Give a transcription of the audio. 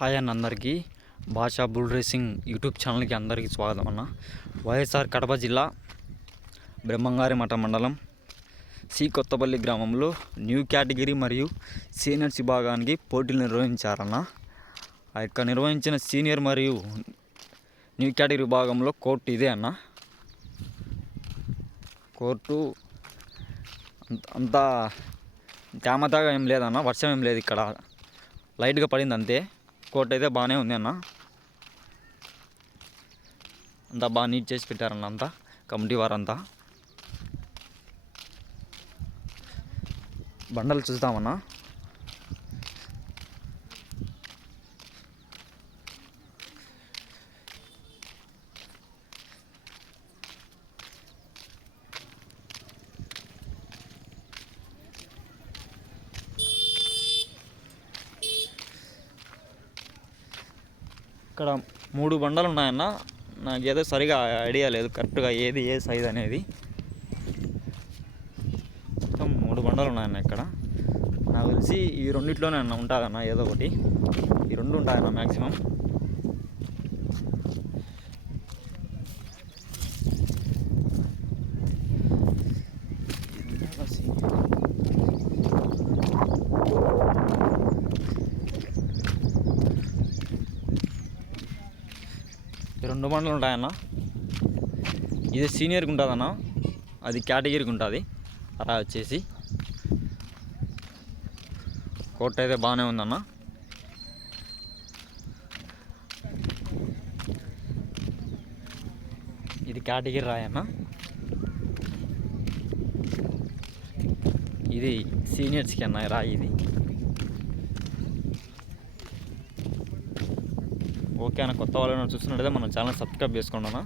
Hi అన్న అందరికీ. భాషా బుల్ రేసింగ్ యూట్యూబ్ ఛానల్కి అందరికీ స్వాగతం అన్న. వైఎస్ఆర్ కడప జిల్లా బ్రహ్మంగారి మఠ మండలం సి కొత్తపల్లి గ్రామంలో న్యూ కేటగిరీ మరియు సీనియర్స్ విభాగానికి పోటీలు నిర్వహించారన్న. ఆ యొక్క నిర్వహించిన సీనియర్ మరియు న్యూ కేటగిరీ విభాగంలో కోర్టు ఇదే అన్న. కోర్టు అంత- అంతా తేమతగా ఏం లేదన్న వర్షం ఏం లేదు ఇక్కడ. లైట్గా పడింది అంతే. కోట్ అయితే బాగానే ఉంది అన్న. అంతా బాగా నీట్ చేసి పెట్టారన్న అంతా కమిటీ వారంతా. బండలు చూస్తామన్నా ఇక్కడ మూడు బండలు ఉన్నాయన్న నాకు ఏదో సరిగా ఐడియా లేదు కరెక్ట్గా ఏది ఏ సైజ్ అనేది. మొత్తం మూడు బండలు ఉన్నాయన్న ఇక్కడ. నాకు తెలిసి ఈ రెండిట్లోనే అన్న ఉంటుందన్న ఏదో ఒకటి. ఈ రెండు ఉంటాయన్న మ్యాక్సిమం ఈ రెండు బండ్లు ఉంటాయన్న. ఇది సీనియర్కి ఉంటుందన్న. అది కేటగిరీకి ఉంటుంది. అలా వచ్చేసి. కోట్ అయితే బాగానే ఉందన్న. ఇది కేటగిరీ రాయన్న. ఇది సీనియర్స్కి అన్న రాయి ఇది. ఓకే అన్న కొత్త వాళ్ళు చూస్తున్నట్టయితే మనం ఛానల్ సబ్స్క్రైబ్ చేసుకోండి